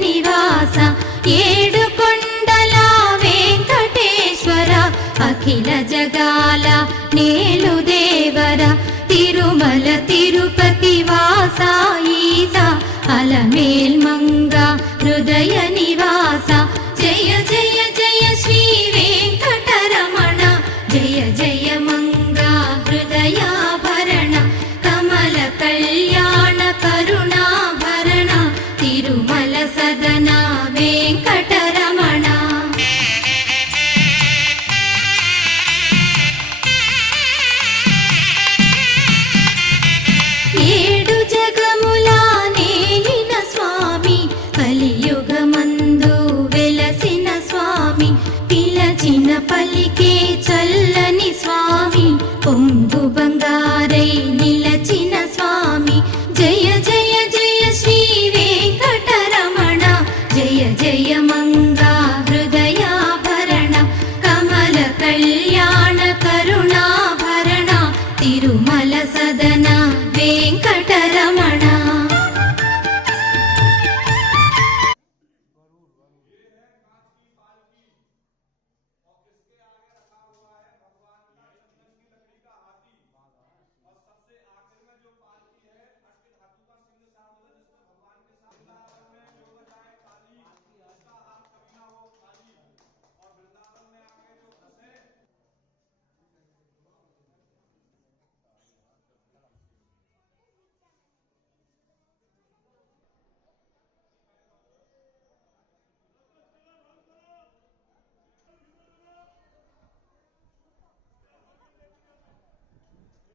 నివాస ఏడు కొండల వెంకటేశ్వర అఖిల జగాల నేలు దేవర తిరుమల తిరుపతి వాస ఈస అలమేల్ మంగ హృదయ నివాస జయ జయ జయ శ్రీ వెంకటరమణ జయ జయ మంగ హృదయాభరణ కమల కళ్యాణ కరుణాభరణ తిరుమల సదన వెంకటరమణ. ఏడు జగముల నేలిన స్వామి కలియుగమందు వెలసిన స్వామి పిలచిన పలికే